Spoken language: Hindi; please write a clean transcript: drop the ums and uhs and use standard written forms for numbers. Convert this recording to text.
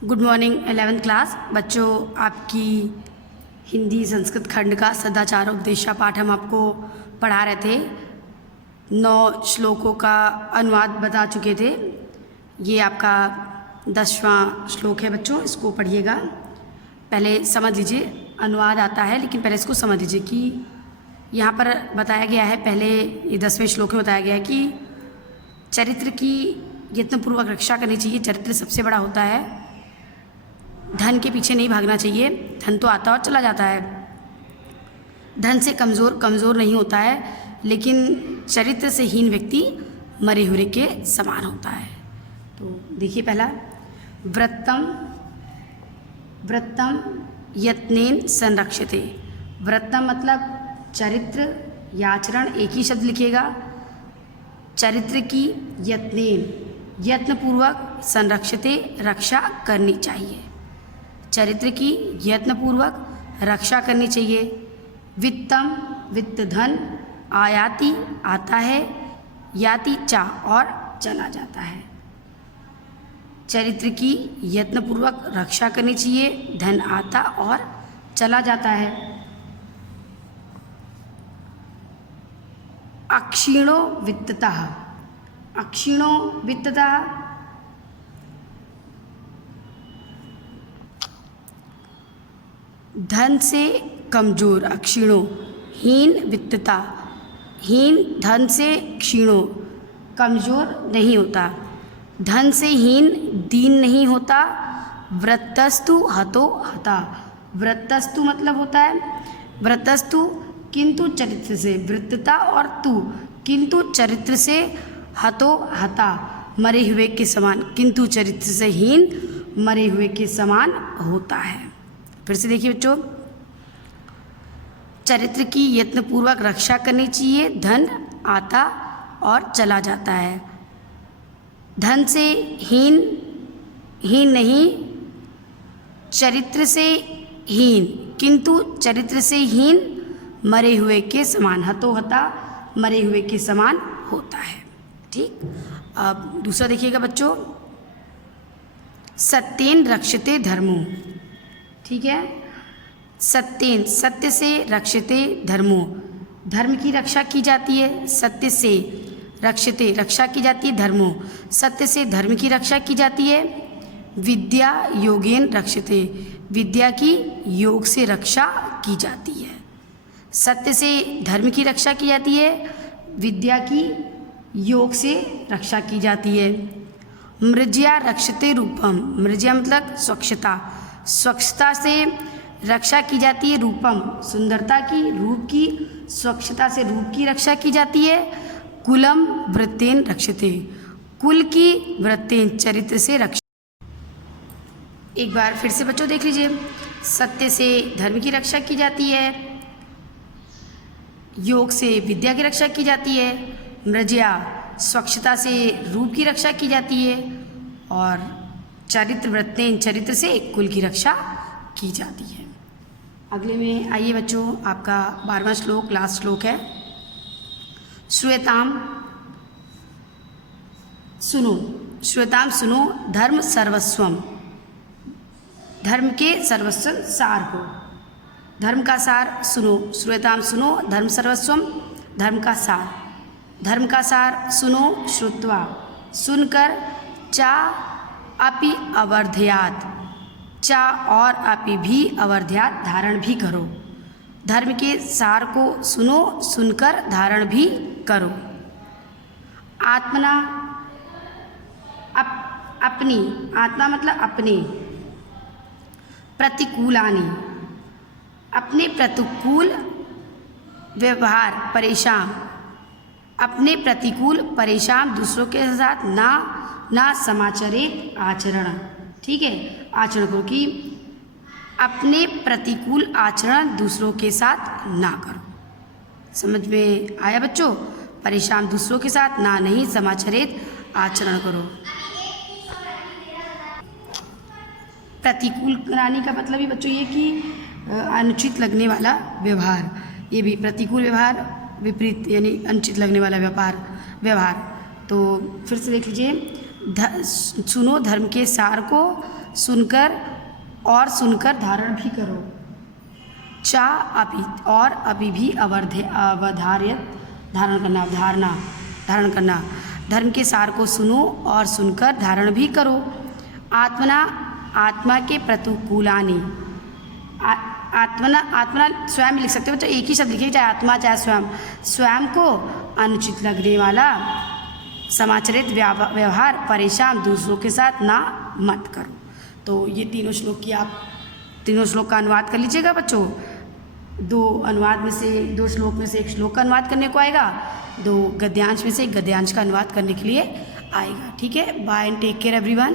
गुड मॉर्निंग 11th क्लास बच्चों। आपकी हिंदी संस्कृत खंड का सदाचार उपदेशा पाठ हम आपको पढ़ा रहे थे। 9 श्लोकों का अनुवाद बता चुके थे। ये आपका 10वां श्लोक है बच्चों, इसको पढ़िएगा। पहले समझ लीजिए, अनुवाद आता है लेकिन पहले इसको समझ लीजिए कि यहाँ पर बताया गया है। पहले ये 10वें श्लोक में बताया गया है कि चरित्र की यत्नपूर्वक रक्षा करनी चाहिए। चरित्र सबसे बड़ा होता है। धन के पीछे नहीं भागना चाहिए। धन तो आता और चला जाता है। धन से कमज़ोर नहीं होता है, लेकिन चरित्र से हीन व्यक्ति मरे हुए के समान होता है। तो देखिए, पहला व्रतम यत्नेन संरक्षते। व्रतम मतलब चरित्र या आचरण, एक ही शब्द लिखिएगा। चरित्र की यत्नपूर्वक संरक्षते, रक्षा करनी चाहिए। चरित्र की यत्नपूर्वक रक्षा करनी चाहिए। वित्तम, वित्त धन, आयाति आता है, याति चा और चला जाता है। चरित्र की यत्नपूर्वक रक्षा करनी चाहिए। धन आता और चला जाता है। अक्षीणो वित्ततः, अक्षीणो वित्ततः धन से कमजोर। अक्षीणो हीन वित्तता, हीन धन से क्षीणो कमजोर नहीं होता। धन से हीन दीन नहीं होता। व्रतस्तु हतो हता। व्रतस्तु मतलब होता है व्रतस्तु किंतु चरित्र से, वृत्तता और तु किंतु चरित्र से, हतो हता मरे हुए के समान, किंतु चरित्र से हीन मरे हुए के समान होता है। फिर से देखिए बच्चों, चरित्र की यत्नपूर्वक रक्षा करनी चाहिए। धन आता और चला जाता है। धन से हीन नहीं, चरित्र से हीन किंतु चरित्र से हीन मरे हुए के समान, हतो हता मरे हुए के समान होता है। ठीक, अब दूसरा देखिएगा बच्चों, सत्येन रक्षते धर्मो। ठीक है, सत्येन, सत्य से रक्षते धर्मो, धर्म की रक्षा की जाती है। सत्य से रक्षते, रक्षा की जाती है धर्मो, सत्य से धर्म की रक्षा की जाती है। विद्या योगेन रक्षते, विद्या की योग से रक्षा की जाती है। सत्य से धर्म की रक्षा की जाती है, विद्या की योग से रक्षा की जाती है। मृज्या रक्षते रूपम, मृज्या मतलब स्वच्छता, स्वच्छता से रक्षा की जाती है। रूपम सुंदरता की, रूप की, स्वच्छता से रूप की रक्षा की जाती है। कुलम वृत्तेन रक्षते, कुल की वृत्तेन चरित्र से रक्षा। एक बार फिर से बच्चों देख लीजिए, सत्य से धर्म की रक्षा की जाती है, योग से विद्या की रक्षा की जाती है, मृज्या स्वच्छता से रूप की रक्षा की जाती है, और चरित्र वृत्तेन चरित्र से कुल की रक्षा की जाती है। अगले में आइए बच्चों, आपका 12वां श्लोक लास्ट श्लोक है। श्रूयताम सुनो, श्रूयताम सुनो, धर्म सर्वस्वम, धर्म के सर्वस्व सार को, धर्म का सार सुनो। श्रूयताम सुनो, धर्म सर्वस्वम, धर्म का सार, धर्म का सार सुनो। श्रुत्वा सुनकर, चा अपि अवर्धयात, चा और अपि भी अवर्धयात धारण भी करो। धर्म के सार को सुनो, सुनकर धारण भी करो। आत्मना अपनी, आत्मा मतलब अपने, प्रतिकूलानि अपने प्रतिकूल व्यवहार, परेशान, अपने प्रतिकूल परेशान दूसरों के साथ ना समाचरित आचरण। ठीक है, आचरण करो कि अपने प्रतिकूल आचरण दूसरों के साथ ना करो। समझ में आया बच्चों? परेशान दूसरों के साथ ना, नहीं समाचरित आचरण करो। प्रतिकूल कराने का मतलब ही बच्चों ये कि अनुचित लगने वाला व्यवहार, ये भी प्रतिकूल व्यवहार, विपरीत यानी अनुचित लगने वाला व्यवहार। तो फिर से देख लीजिए, सुनो धर्म के सार को, सुनकर धारण भी करो। चा अभी और अभी भी अवधार्यत धारण करना, अवधारणा धारण करना। धर्म के सार को सुनो और सुनकर धारण भी करो। आत्मा के प्रतिकूलानि, आत्मना स्वयं लिख सकते हो, तो एक ही शब्द लिखिए, चाहे आत्मा चाहे स्वयं को अनुचित लगने वाला समाचरित व्यवहार परेशान दूसरों के साथ ना मत करो। तो ये तीनों श्लोक का अनुवाद कर लीजिएगा बच्चों। दो श्लोक में से एक श्लोक का अनुवाद करने को आएगा, 2 गद्यांश में से एक गद्यांश का अनुवाद करने के लिए आएगा। ठीक है, bye and take care everyone.